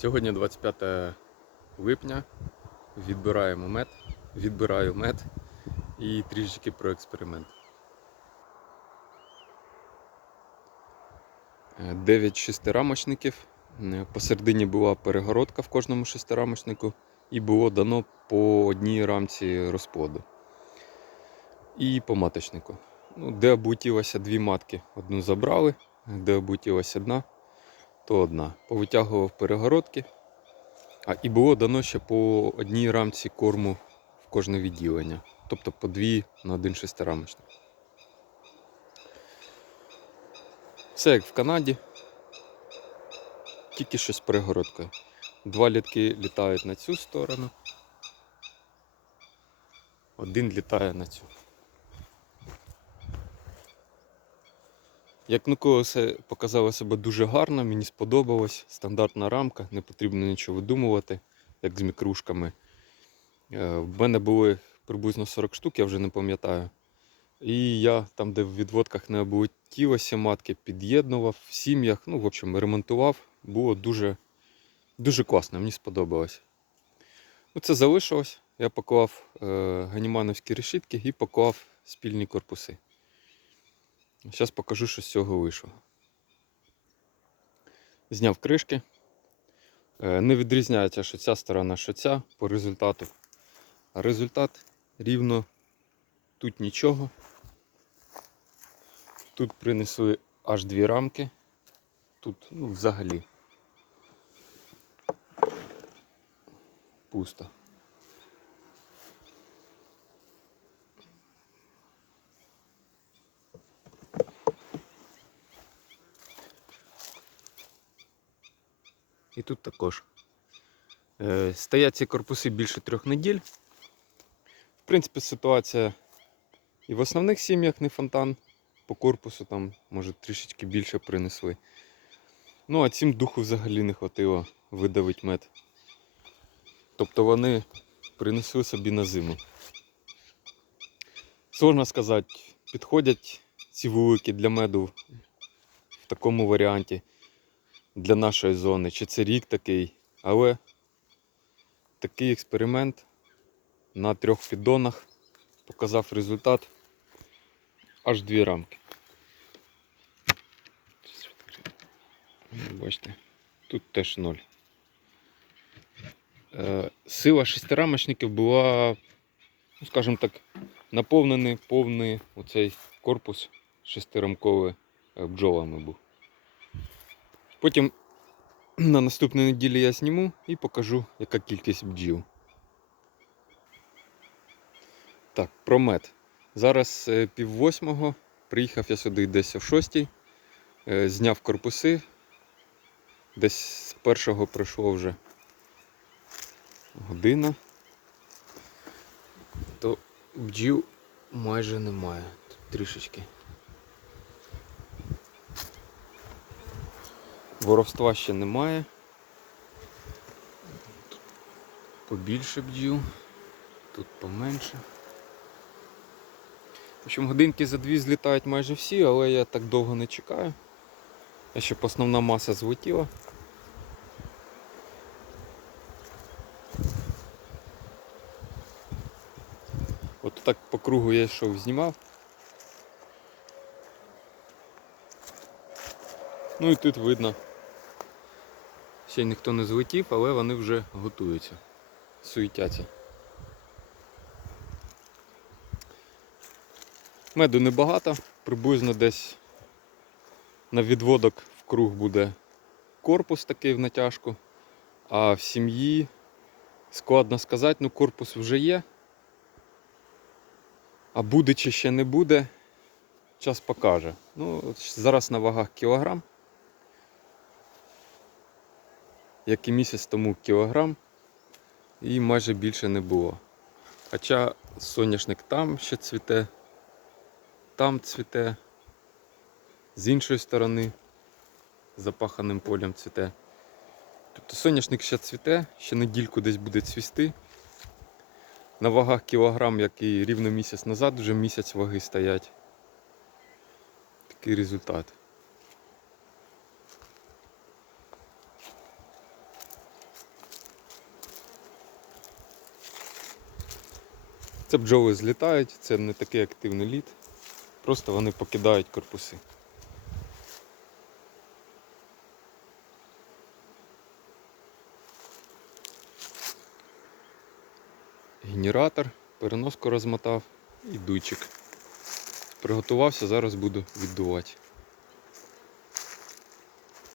Сьогодні 25 липня. Відбираємо мед, відбираю мед і трішечки про експеримент. Е, Дев'ять шестирамочників. Е, Посередині була перегородка в кожному шестирамочнику і було дано по одній рамці розплоду. І по маточнику. Ну, де облетілося дві матки, одну забрали, де облетілась одна, то одна. Повитягував перегородки. А і було дано ще по одній рамці корму в кожне відділення. Тобто по дві на один шестирамочник. Все як в Канаді. Тільки що з перегородкою. Два літки літають на цю сторону. Один літає на цю. Як ніколи все показало себе дуже гарно, мені сподобалось. Стандартна рамка, не потрібно нічого видумувати, як з мікрушками. Е, В мене були приблизно 40 штук, я вже не пам'ятаю. І я там, де в відводках не облетілося матки, під'єднував в сім'ях, ну, в общем, ремонтував. Було дуже, дуже класно, мені сподобалось. Ну, це залишилось. Я поклав е, ганімановські решітки і поклав спільні корпуси. Зараз покажу, що з цього вийшло. Зняв кришки. Е, Не відрізняється, що ця сторона, що ця по результату. А результат рівно тут нічого. Тут принесли аж дві рамки. Тут ну, взагалі пусто. І тут також. Е, Стоять ці корпуси більше трьох неділь. В принципі, ситуація і в основних сім'ях не фонтан. По корпусу там, може, трішечки більше принесли. Ну, а цим духу взагалі не хватило видавити мед. Тобто вони принесли собі на зиму. Сложно сказати, підходять ці вулики для меду в такому варіанті для нашої зони, чи це рік такий. Але такий експеримент на трьох піддонах показав результат аж дві рамки. Бачите, тут теж ноль. Е, Сила шестирамочників була, ну скажімо так, наповнений повний оцей корпус шестирамковий е, бджолами був. Потім на наступній неділі я зніму і покажу, яка кількість бджіл. Так, про мед. Зараз е, пів восьмого. Приїхав я сюди десь о шостій. Е, Зняв корпуси. Десь з першого пройшло вже година. То бджіл майже немає. Тут трішечки. Воровства ще немає. Тут побільше бджіл, тут поменше. В общем, годинки за дві злітають майже всі, але я так довго не чекаю. А щоб основна маса злетіла. От так по кругу я йшов, знімав. Ну і тут видно. Ще ніхто не злетів, але вони вже готуються. Суетяться. Меду небагато, приблизно десь на відводок в круг буде корпус такий в натяжку, а в сім'ї складно сказати, ну корпус вже є. А буде чи ще не буде, час покаже. Ну, зараз на вагах кілограм. Як і місяць тому кілограм, і майже більше не було. Хоча соняшник там ще цвіте, там цвіте, з іншої сторони запаханим полем цвіте. Тобто соняшник ще цвіте, ще недільку десь буде цвісти. На вагах кілограм, як і рівно місяць назад, вже місяць ваги стоять. Такий результат. Це бджоли злітають, це не такий активний лід. Просто вони покидають корпуси. Генератор, переноску розмотав і дуйчик. Приготувався, зараз буду віддувати.